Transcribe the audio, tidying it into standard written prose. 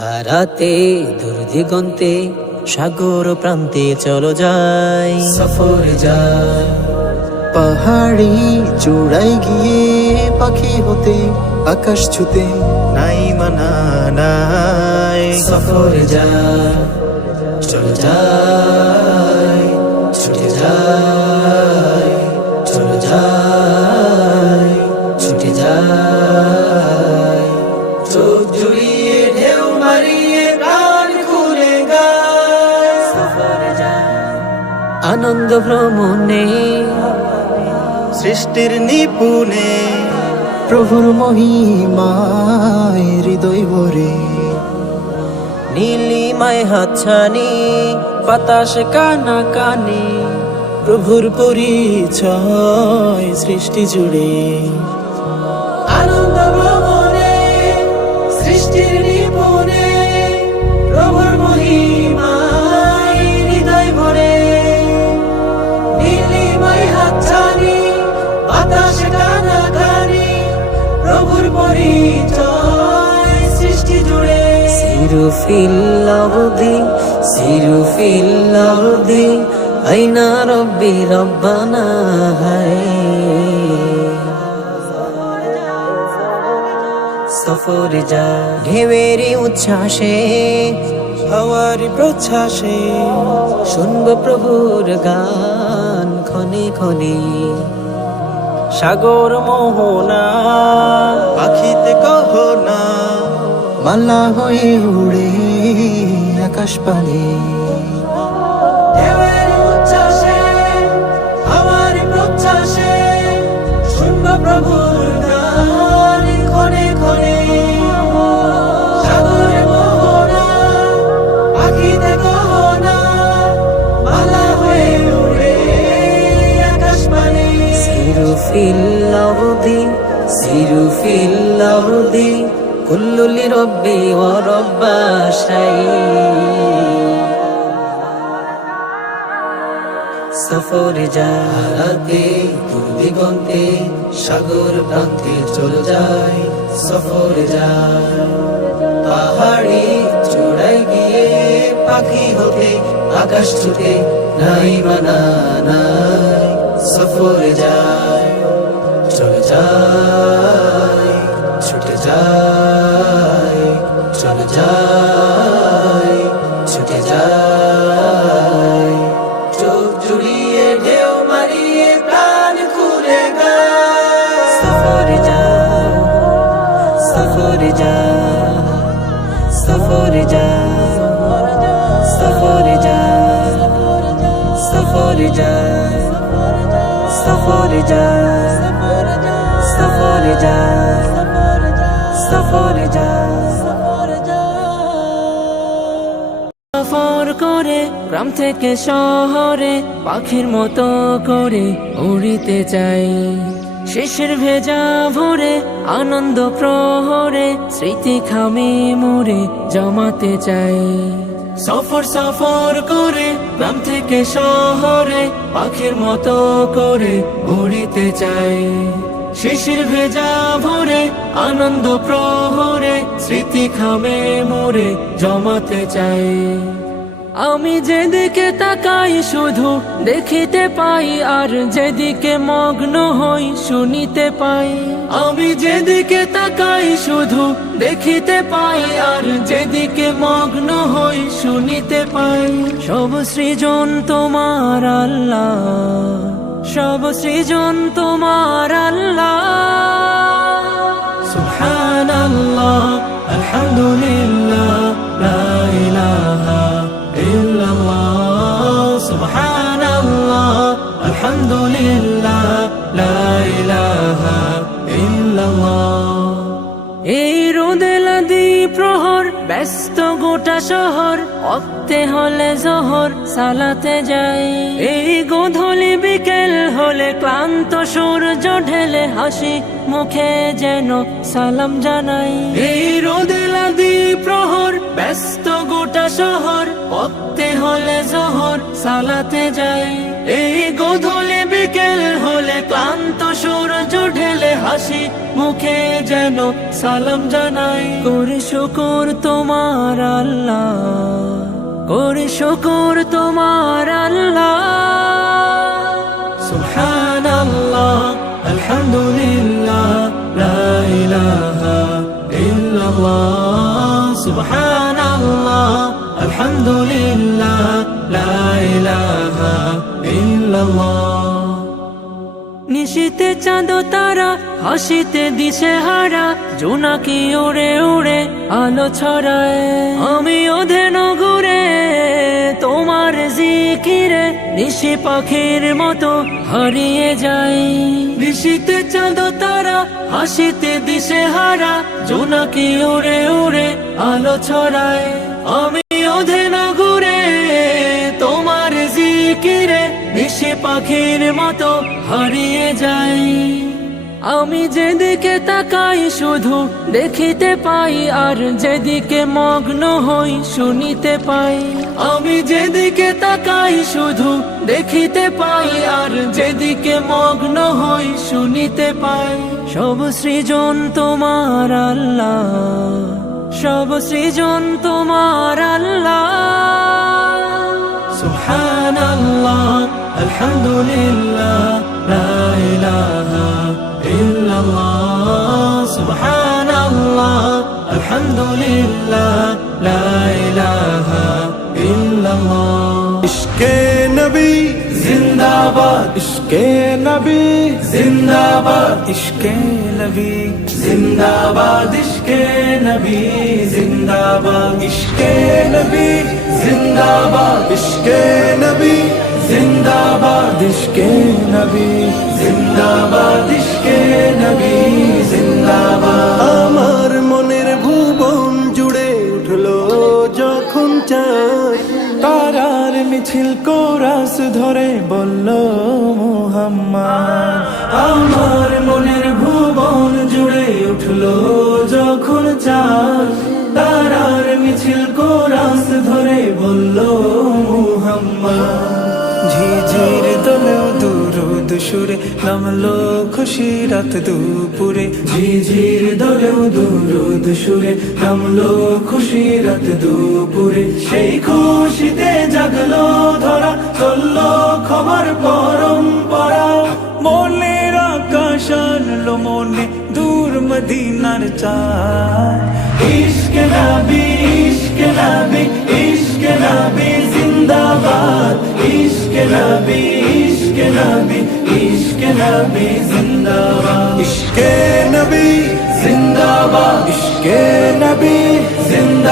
হারাতে দূর দিগন্তে সাগর প্রান্তে চলো যাই, সফরে যাই। পাহাড়ি চূড়াই গিয়ে পাখি হতে আকাশ ছুতে নাই মানা নাই, সফরে যাই, চলো যাই, ছুটে যাই, চলো যাই, ছুটে যাই। চোখ জুড়িয়ে ঢেউ মারিয়ে প্রাণ খুলে গায়, সফরে যাই। আনন্দ ভ্রমণে সৃষ্টির নিপুণে প্রভুর মহিমায় হৃদয় ভরে নীলিমায় হাতছানি বাতাস কানা কানে, প্রভুর পরিচয় সৃষ্টি জুড়ে। আনন্দ ভ্রমণে সৃষ্টির নিপুণে প্রভুর মহিমায় হৃদয় ভরে নীলিমায় হাতছানি বাতাস কানা কানে, প্রভুর পরিচয় সৃষ্টি জুড়ে। সিরু ফিল আরদি, সিরু ফিল আরদি, আইনা রব্বি রব্বানা হায়। সফরে যা ঢেউয়েরই উচ্ছ্বাসে, হাওয়ারি প্রচ্ছ্বাসে শুনব প্রভুর গান ক্ষণে ক্ষণে। সাগর মোহনা পাখিতে কহনা মালা হয়ে উড়ে আকাশ পানে। ঢেউয়ের উচ্ছ্বাসে, হাওয়ার প্রচ্ছ্বাসে, শুনব প্রভুর গান ক্ষণে ক্ষণে। সাগর মোহনা পাখিতে কহনা মালা হয়ে উড়ে আকাশ পানে। সিরু ফিল আরদি, সিরু ফিল আরদি, কুল্লু লিরব্বি ওয়া রব্বা শাই। সফরে যাতে দূর দিগন্তে সাগর প্রান্তে চলে যায়, সফরে যায়। পাহাড়ি চূড়ায় গিয়ে পাখি হতে আকাশ ছুতে নাই মানা নাই, সফরে যায়, চলে যায়, ছুটে যায়, চলে যায়, ছুটে যায়। চোখ জুড়িয়ে ঢেউ মারিয়ে প্রাণ খুলে গায়, সফরে যায়, সফরে যায়, সফরে যায়, সফরে যায়, সফরে যায়, সফরে যায়, সফরে যায়, সফরে যায়। সফর করে গ্রাম থেকে শহরে পাখির মতো করে উড়িতে চাই, শিশির ভেজা ভোরে আনন্দ প্রহরে স্মৃতি খামে মোরে জমাতে চাই। সফর সফর করে গ্রাম থেকে শহরে পাখির মতো করে উড়িতে চাই, শিশির ভেজা ভোরে আনন্দ প্রহরে স্মৃতি খামে মোরে জমাতে চাই। আমি যেদিকে তাকাই শুধু দেখিতে পাই, আর যেদিকে মগ্ন হই শুনিতে পাই। আমি যেদিকে তাকাই শুধু দেখিতে পাই, আর যেদিকে মগ্ন হই শুনিতে পাই। সব সৃজন তোমার আল্লাহ, সব সৃজন তোমার আল্লাহ। সুবহানাল্লাহ, আলহামদুলিল্লাহ, লা ইলাহা ইল্লাল্লাহ। সুবহানাল্লাহ, আলহামদুলিল্লাহ, লা ইলাহা ইল্লাল্লাহ। এই রোদে লাদি প্রহর ব্যস্ত গোটা শহর, অক্তে হলে জোহর সালাতে যাই। এই গোধূলি বিকেল হলে ক্লান্ত সূর্য ঢেলে হাসি মুখে যেন সালাম জানাই। এই রোদে লাদি প্রহর ব্যস্ত গোটা শহর, অক্তে হলে জোহর সালাতে যাই। এই গোধূলি বিকেল হলে ক্লান্ত সূর্য নজর ঢেলে হাসি মুখে যেন সালাম জানাই। করি শুকর তোমার আল্লাহ, করি শুকর তোমার আল্লাহ। সুবহানাল্লাহ আলহামদুলিল্লাহ লা ইলাহা ইল্লাল্লাহ। সুবহানাল্লাহ আলহামদুলিল্লাহ লা ইলাহা ইল্লাল্লাহ। নিশীতে চাঁদ তারা হাসিতে দিশে হারা, জোনাকি উড়ে উড়ে আলো ছড়ায়। আমি ওধেন ঘুরে তোমার জিকিরে, নিশি পাখির মতো হারিয়ে যাই। নিশীতে চাঁদ তারা হাসিতে দিশে হারা, জোনাকি উড়ে উড়ে আলো ছড়ায়। আমি ওধেন ঘুরে তোমার জিকিরে, নিশি পাখির মতো হারিয়ে যাই। আমি যেদিকে তাকাই শুধু দেখিতে পাই, আর যেদিকে মগ্ন হই শুনিতে পাই। আমি যেদিকে তাকাই শুধু দেখিতে পাই, আর যেদিকে মগ্ন হই শুনিতে পাই। সব সৃজন তোমার আল্লাহ, সব সৃজন তোমার আল্লাহ। সুবহানাল্লাহ আলহামদুলিল্লাহ লা ইলাহা ইল্লাল্লাহ। সুবহানাল্লাহ আলহামদুলিল্লাহ লা ইলাহা ইল্লাল্লাহ। ইশকে নবী জিন্দাবাদ, ইশকে নবী জিন্দাবাদ, ইশকে নবী জিন্দাবাদ, ইশকে নবী জিন্দাবাদ, ইশকে নবী জিন্দাবাদ, ইশকে নবী জিন্দাবাদ, ইশকে নবী জিন্দাবাদ, ইশকে নবী জিন্দাবাদ। আমার মনের ভুবন জুড়ে উঠলো যখন চাঁদ, তারার মিছিল কোরাস ধরে বলল মুহাম্মদ। আমার মনের ভুবন জুড়ে উঠলো যখন চাঁদ, তারার মিছিল কোরাস ধরে বলল মুহাম্মদ। ঝিঝির দোলেও দুরুদ সুরে নামলো খুশি রাত দুপুরে, ঝিঝির দোলেও দুরুদ সুরে নামলো খুশি রাত দুপুরে। সেই খুশিতে জাগলো ধরা, চললো খবর পরম্পরা। মনের আকাশ আনলো মনে দূর মদিনার চাঁদ। ইশকে নবী, ইশকে নবী, ইশকে নবী জিন্দাবাদ, ইশকে নবী, ইশকে নবী, ইশকে নবী জিন্দাবাদ, ইশকে নবী জিন্দাবাদ, ইশকে নবী জিন্দাবাদ।